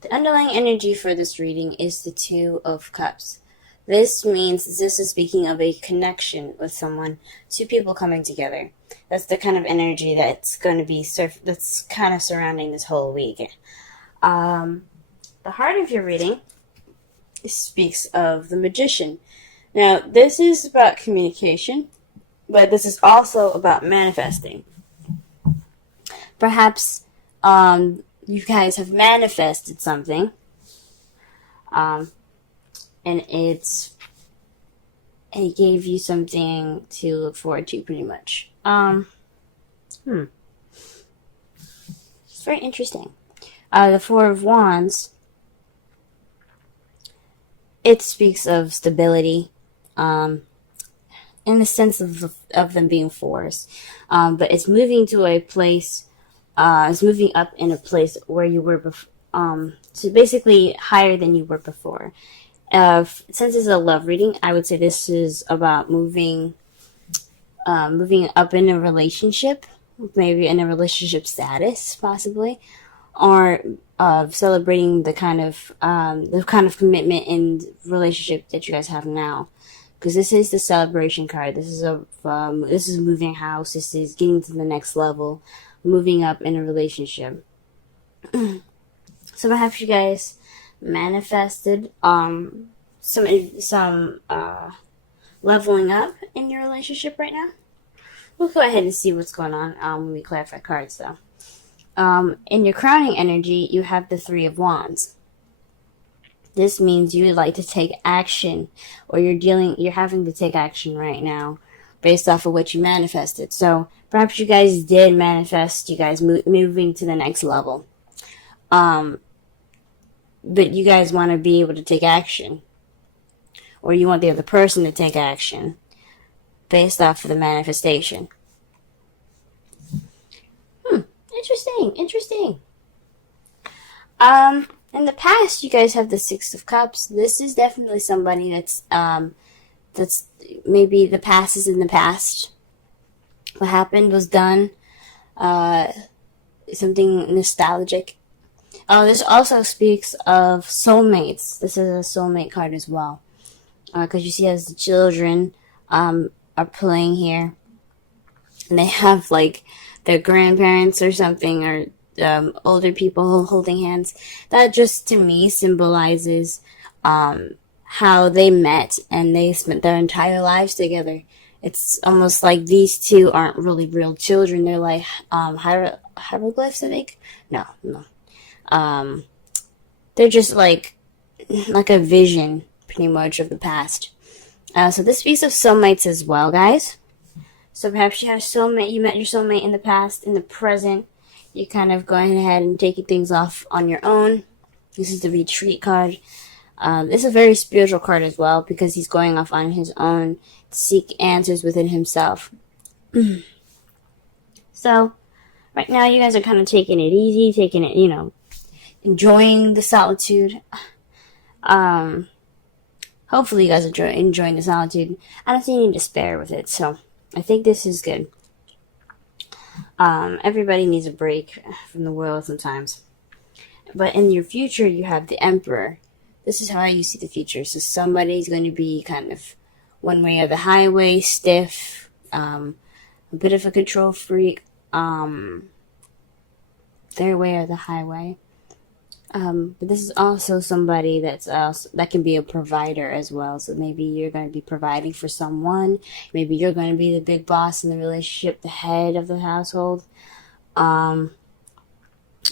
The underlying energy for this reading is the Two of Cups. This means this is speaking of a connection with someone, two people coming together. That's the kind of energy that's going to be that's kind of surrounding this whole week. The heart of your reading speaks of the Magician. Now, this is about communication, but this is also about manifesting. Perhaps you guys have manifested something, and it gave you something to look forward to, pretty much. It's very interesting. The Four of Wands, it speaks of stability, in the sense of them being fours, but it's moving to a place. It's moving up in a place where you were before, so basically higher than you were before. Since it's a love reading, I would say this is about moving up in a relationship, maybe in a relationship status, possibly, or celebrating the kind of commitment and relationship that you guys have now. Because this is the celebration card. This is moving house. This is getting to the next level, moving up in a relationship. So perhaps you guys manifested some leveling up in your relationship right now. We'll go ahead and see what's going on when we clarify cards, though. In your crowning energy, you have the Three of Wands. This means you would like to take action, or you're having to take action right now based off of what you manifested. So perhaps you guys did manifest you guys moving to the next level. But you guys want to be able to take action, or you want the other person to take action based off of the manifestation. Interesting. In the past, you guys have the Six of Cups. This is definitely somebody that's maybe the past is in the past. What happened was done. Something nostalgic. This also speaks of soulmates. This is a soulmate card as well. Because you see as the children are playing here, and they have like their grandparents or something, or older people holding hands. That just to me symbolizes how they met and they spent their entire lives together. It's almost like these two aren't really real children. They're like hieroglyphs, I think. No. They're just like a vision, pretty much, of the past. So this speaks of soulmates as well, guys. So perhaps you have soulmate. You met your soulmate in the past, in the present. You're kind of going ahead and taking things off on your own. This is the Retreat card. This is a very spiritual card as well, because he's going off on his own to seek answers within himself. So, right now you guys are kind of taking it easy, enjoying the solitude. Hopefully you guys are enjoying the solitude. I don't see any despair with it, so I think this is good. Everybody needs a break from the world sometimes. But in your future, you have the Emperor. This is how you see the future. So somebody's going to be kind of one way or the highway, stiff, a bit of a control freak, their way or the highway. But this is also somebody that can be a provider as well. So maybe you're going to be providing for someone. Maybe you're going to be the big boss in the relationship, the head of the household. Or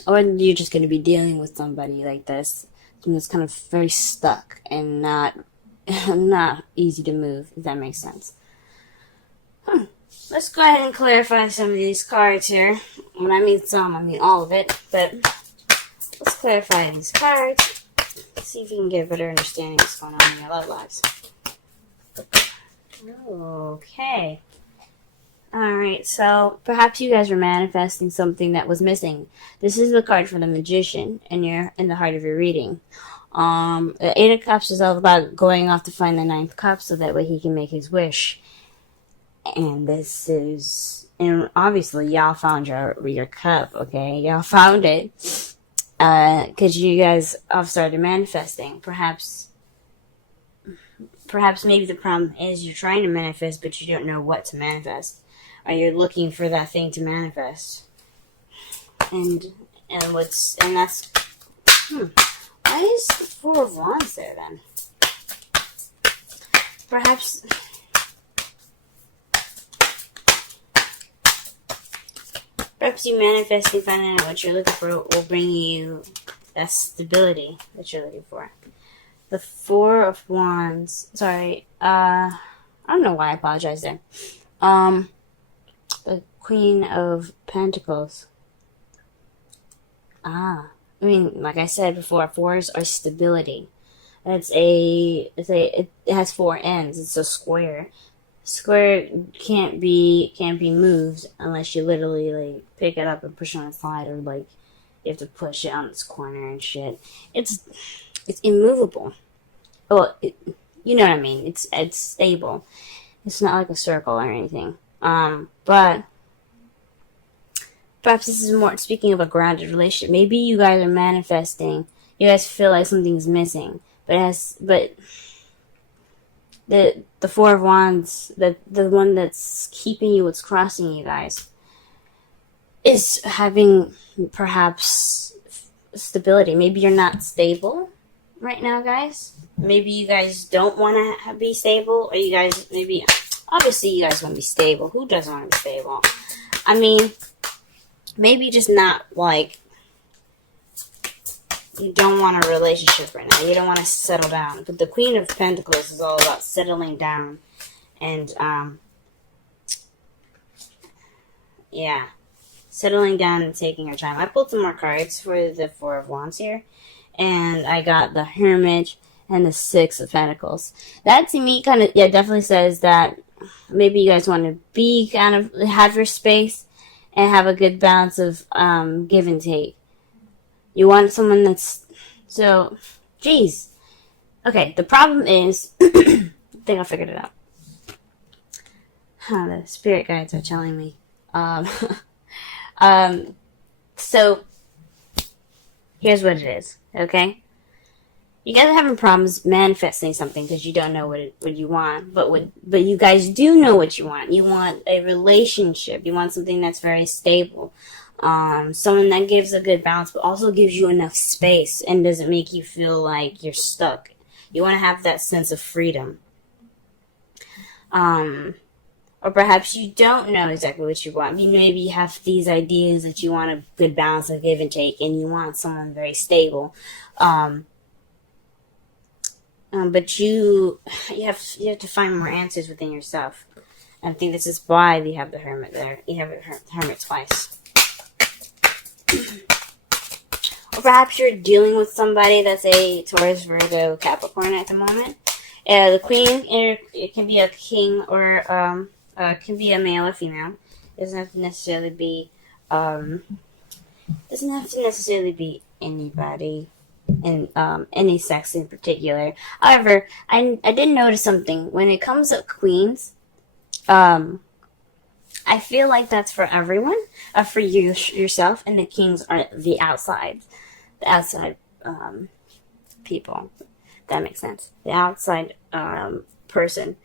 you're just going to be dealing with somebody like this, that's kind of very stuck and not easy to move, if that makes sense. Let's go ahead and clarify some of these cards here. When I mean some, I mean all of it, but let's clarify these cards. See if you can get a better understanding of what's going on in your love lives. Okay. Alright, so perhaps you guys were manifesting something that was missing. This is the card for the Magician in the heart of your reading. The Eight of Cups is all about going off to find the Ninth Cup so that way he can make his wish. And obviously y'all found your cup, okay? Y'all found it. Because you guys have started manifesting. Perhaps maybe the problem is you're trying to manifest, but you don't know what to manifest. Or you're looking for that thing to manifest. And that's... Why is the Four of Wands there, then? Perhaps you manifesting, finding out what you're looking for will bring you that stability that you're looking for. The Four of Wands. Sorry. I don't know why I apologize there. The Queen of Pentacles. I mean, like I said before, fours are stability. It has four ends. It's a square. Square can't be moved unless you literally like pick it up and push it on its side, or like you have to push it on its corner and shit. It's immovable. Well, you know what I mean. It's stable. It's not like a circle or anything. But perhaps this is more speaking of a grounded relationship. Maybe you guys are manifesting. You guys feel like something's missing, but the Four of Wands, the one that's keeping you, what's crossing you guys, is having perhaps stability. Maybe you're not stable right now, guys. Maybe you guys don't want to be stable, or you guys obviously you guys want to be stable. Who doesn't want to be stable? I mean, maybe just not like you don't want a relationship right now. You don't want to settle down. But the Queen of Pentacles is all about settling down. And, yeah. Settling down and taking your time. I pulled some more cards for the Four of Wands here. And I got the Hermit and the Six of Pentacles. That to me definitely says that maybe you guys want to be have your space and have a good balance of give and take. You want someone that's... So, geez. Okay, the problem is... I think I figured it out. The spirit guides are telling me. So, here's what it is, okay? You guys are having problems manifesting something because you don't know what you want. But you guys do know what you want. You want a relationship. You want something that's very stable. Someone that gives a good balance, but also gives you enough space and doesn't make you feel like you're stuck. You want to have that sense of freedom. Or perhaps you don't know exactly what you want. Maybe you have these ideas that you want a good balance of give and take, and you want someone very stable. But you have to find more answers within yourself. And I think this is why you have the Hermit there. You have the Hermit twice. Or perhaps you're dealing with somebody that's a Taurus, Virgo, Capricorn at the moment. The Queen, it can be a king or it can be a male or female. It doesn't have to necessarily be anybody in any sex in particular. However, I did notice something when it comes to queens. I feel like that's for everyone, for you yourself, and the kings are the outside people. That makes sense. The outside person.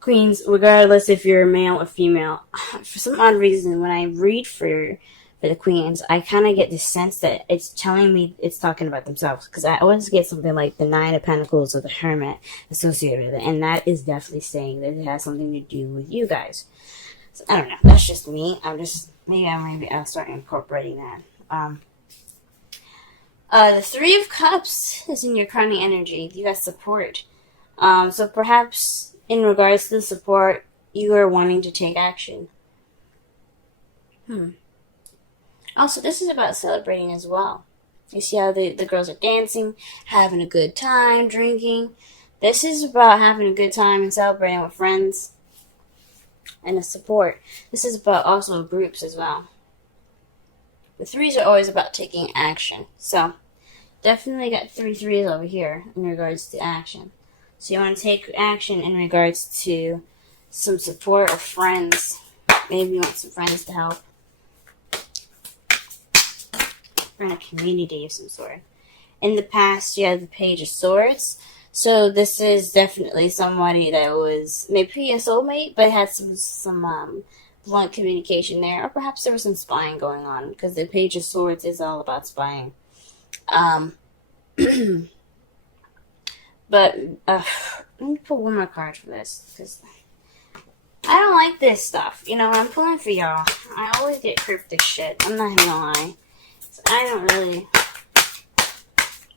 Queens, regardless if you're a male or female, for some odd reason, when I read for the queens, I kind of get this sense that it's telling me it's talking about themselves, because I always get something like the Nine of Pentacles or the Hermit associated with it, and that is definitely saying that it has something to do with you guys. So, I don't know. That's just me. Maybe I'll start incorporating that. The Three of Cups is in your crowning energy. You got support. So perhaps in regards to the support, you are wanting to take action. Also, this is about celebrating as well. You see how the girls are dancing, having a good time, drinking. This is about having a good time and celebrating with friends and the support. This is about also groups as well. The threes are always about taking action. So, definitely got 3 threes over here in regards to action. So you want to take action in regards to some support or friends. Maybe you want some friends to help. or in a community of some sort. In the past, you had the Page of Swords. So this is definitely somebody that was maybe a soulmate, but had some blunt communication there, or perhaps there was some spying going on, because the Page of Swords is all about spying. But let me pull one more card for this, because I don't like this stuff. You know, I'm pulling for y'all. I always get cryptic shit. I'm not gonna lie. So I don't really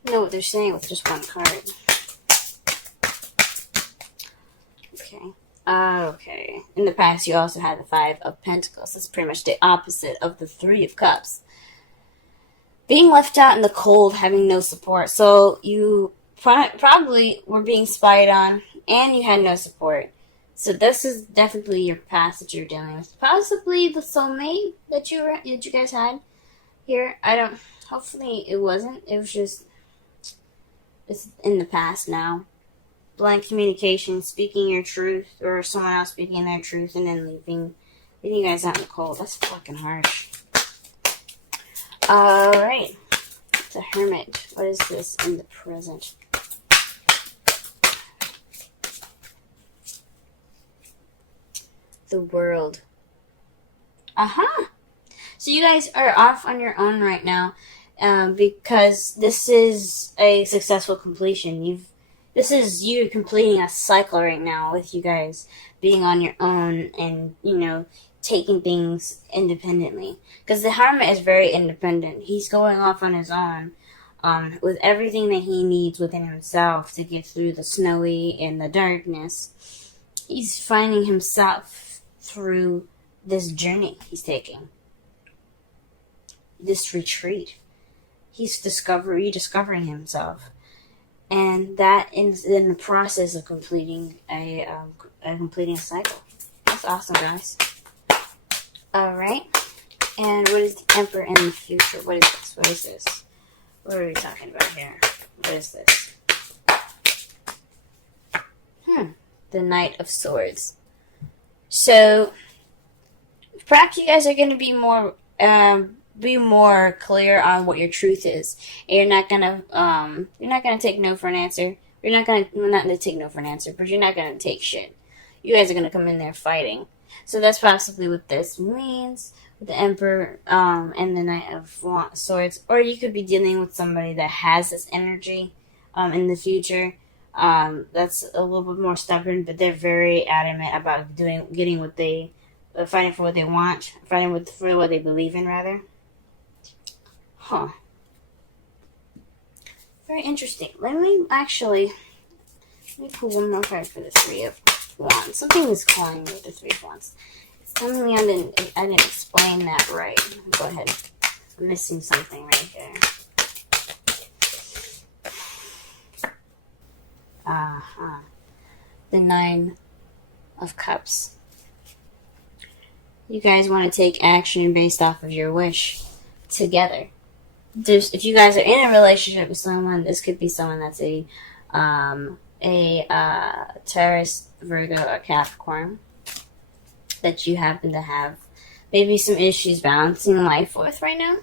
know what they're saying with just one card. Okay. Okay. In the past, you also had the Five of Pentacles. That's pretty much the opposite of the Three of Cups. Being left out in the cold, having no support. So you probably were being spied on, and you had no support. So this is definitely your past that you're dealing with. Possibly the soulmate that you guys had here. Hopefully it wasn't. It was just, it's in the past now. Blank communication, speaking your truth, or someone else speaking their truth, and then leaving you guys out in the cold. That's fucking harsh. Alright. The Hermit. What is this in the present? The World. So you guys are off on your own right now, because this is a successful completion. This is you completing a cycle right now, with you guys being on your own and, you know, taking things independently. Because the Hermit is very independent. He's going off on his own, with everything that he needs within himself to get through the snowy and the darkness. He's finding himself through this journey he's taking. This retreat. He's rediscovering himself. And that is in the process of completing a cycle. That's awesome, guys. Alright. And what is the Emperor in the future? What is this? What is this? What are we talking about here? What is this? The Knight of Swords. So, perhaps you guys are going to be more clear on what your truth is. And you're not gonna take no for an answer. Not gonna take no for an answer, but you're not gonna take shit. You guys are gonna come in there fighting. So that's possibly what this means with the Emperor and the Knight of Swords. Or you could be dealing with somebody that has this energy in the future. That's a little bit more stubborn, but they're very adamant about fighting for what they want, fighting for what they believe in, rather. Very interesting. Let me pull one more card for the Three of Wands. Something is calling me with the Three of Wands. It's telling me I didn't explain that right. Go ahead. I'm missing something right here. The Nine of Cups. You guys want to take action based off of your wish together. If you guys are in a relationship with someone, this could be someone that's a Taurus, Virgo, or Capricorn that you happen to have maybe some issues balancing life with right now.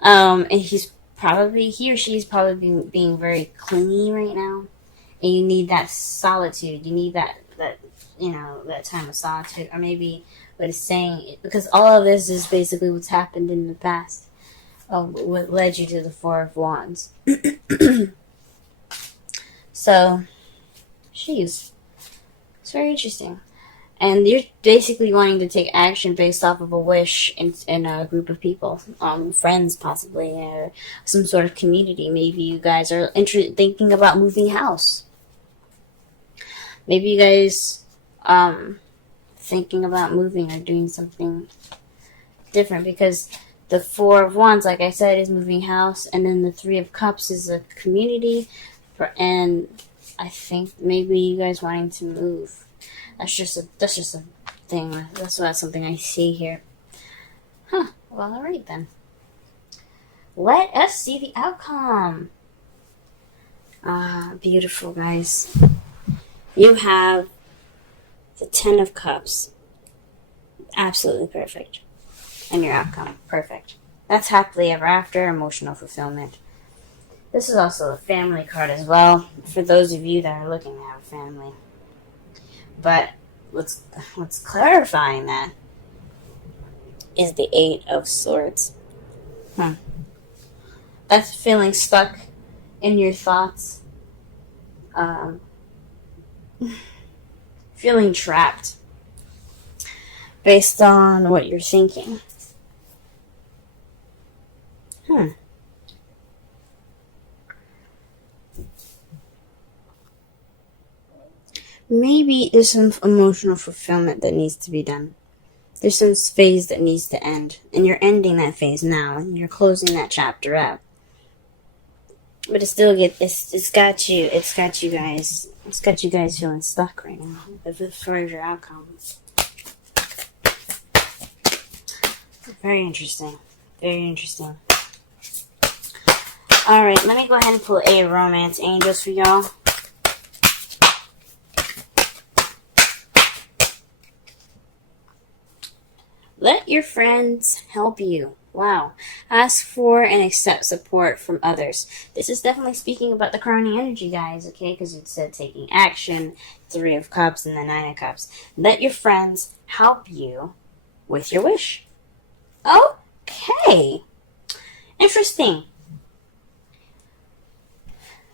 And he or she is probably being very clingy right now, and you need that solitude. You need that time of solitude, or maybe what it's saying, because all of this is basically what's happened in the past. What led you to the Four of Wands. So, it's very interesting. And you're basically wanting to take action based off of a wish in a group of people. Friends, possibly, or some sort of community. Maybe you guys are thinking about moving house. Maybe you guys thinking about moving or doing something different, because the Four of Wands, like I said, is moving house, and then the Three of Cups is a community, and I think maybe you guys wanting to move. That's just a thing. That's something I see here. Well, alright then. Let us see the outcome. Beautiful, guys. You have the Ten of Cups. Absolutely perfect. And your outcome, perfect. That's happily ever after, emotional fulfillment. This is also a family card as well, for those of you that are looking to have a family. But what's clarifying that is the Eight of Swords. That's feeling stuck in your thoughts. Feeling trapped based on what you're thinking. Maybe there's some emotional fulfillment that needs to be done. There's some phase that needs to end, and you're ending that phase now, and you're closing that chapter up. But it's got you guys feeling stuck right now as far as your outcome. Very interesting. Very interesting. Alright, let me go ahead and pull a romance angels for y'all. Let your friends help you. Wow. Ask for and accept support from others. This is definitely speaking about the crowning energy, guys, okay? Because it said taking action, 3 of Cups, and the 9 of Cups. Let your friends help you with your wish. Okay. Interesting.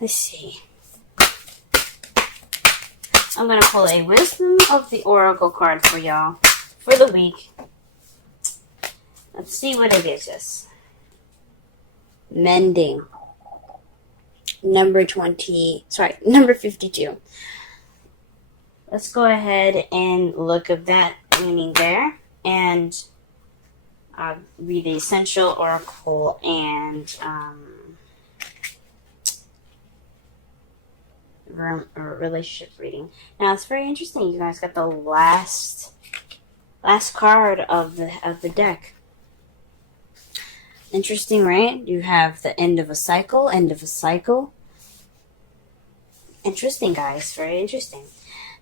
Let's see. I'm going to pull a Wisdom of the Oracle card for y'all for the week. Let's see what it gives us. Mending. Number 52. Let's go ahead and look at that meaning there. And read the Essential Oracle and relationship reading. Now, it's very interesting. You guys got the last card of the deck. Interesting, right? You have the end of a cycle. Interesting, guys. Very interesting.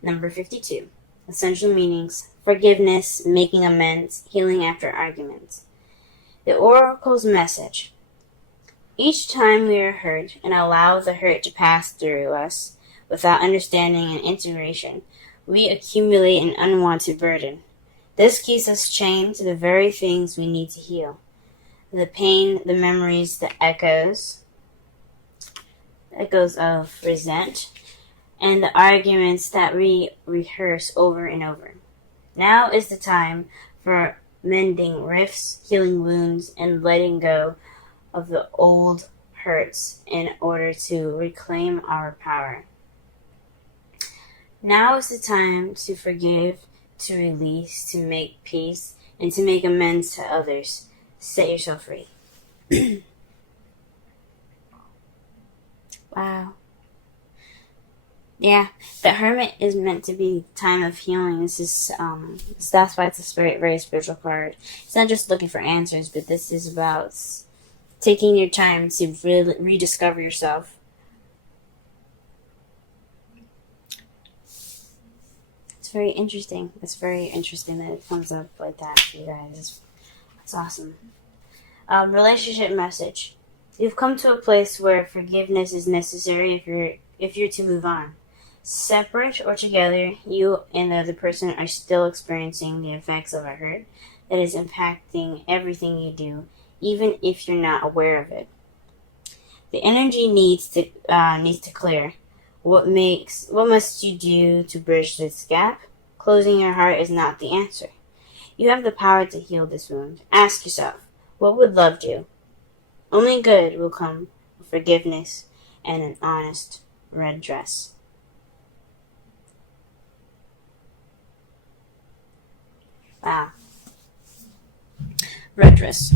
Number 52. Essential meanings. Forgiveness, making amends, healing after arguments. The Oracle's message. Each time we are hurt and allow the hurt to pass through us without understanding and integration, we accumulate an unwanted burden. This keeps us chained to the very things we need to heal. The pain, the memories, the echoes of resent, and the arguments that we rehearse over and over. Now is the time for mending rifts, healing wounds, and letting go of the old hurts in order to reclaim our power. Now is the time to forgive, to release, to make peace, and to make amends to others. Set yourself free. Wow. Yeah, the Hermit is meant to be time of healing. This is that's why it's a very spiritual card. It's not just looking for answers, but this is about taking your time to really rediscover yourself. It's very interesting. It's very interesting that it comes up like that for you guys. It's awesome. Relationship message. You've come to a place where forgiveness is necessary if you're to move on. Separate or together, you and the other person are still experiencing the effects of a hurt that is impacting everything you do, even if you're not aware of it. The energy needs to clear. What must you do to bridge this gap? Closing your heart is not the answer. You have the power to heal this wound. Ask yourself, what would love do? Only good will come with forgiveness and an honest red dress. Wow. Red dress.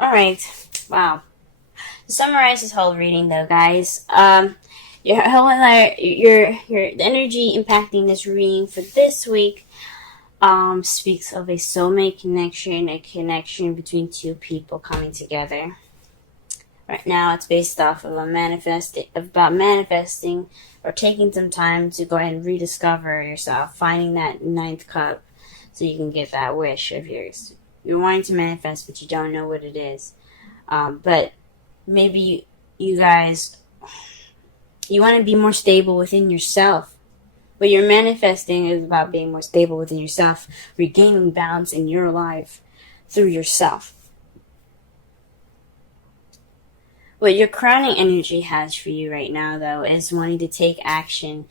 Alright. Wow. To summarize this whole reading though, guys, the energy impacting this reading for this week speaks of a soulmate connection, a connection between two people coming together. Right now, it's based off of about manifesting or taking some time to go ahead and rediscover yourself, finding that 9th cup so you can get that wish of yours. You're wanting to manifest, but you don't know what it is. But maybe you guys, you want to be more stable within yourself. What you're manifesting is about being more stable within yourself, regaining balance in your life through yourself. What your crowning energy has for you right now, though, is wanting to take action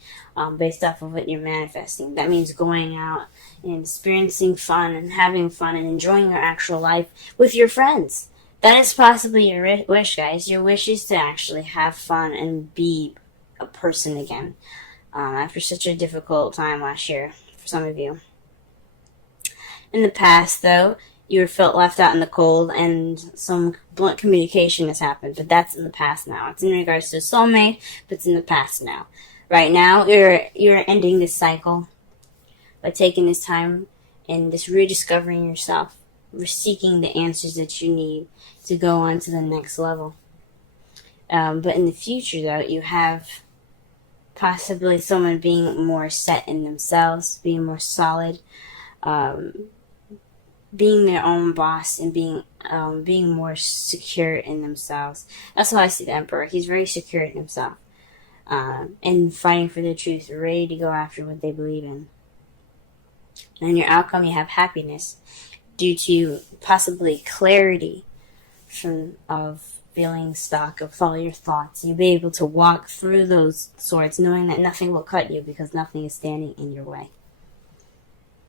based off of what you're manifesting. That means going out and experiencing fun and having fun and enjoying your actual life with your friends. That is possibly your wish, guys. Your wish is to actually have fun and be a person again after such a difficult time last year for some of you. In the past, though, you were felt left out in the cold and some blunt communication has happened, but that's in the past now. It's in regards to soulmate, but it's in the past now. Right now, you're ending this cycle by taking this time and just rediscovering yourself, seeking the answers that you need to go on to the next level. But in the future, though, you have possibly someone being more set in themselves, being more solid, being their own boss, and being more secure in themselves. That's how I see the Emperor. He's very secure in himself, and fighting for the truth, ready to go after what they believe in. And in your outcome, you have happiness due to possibly clarity of feeling stuck, of follow your thoughts. You'll be able to walk through those swords knowing that nothing will cut you because nothing is standing in your way.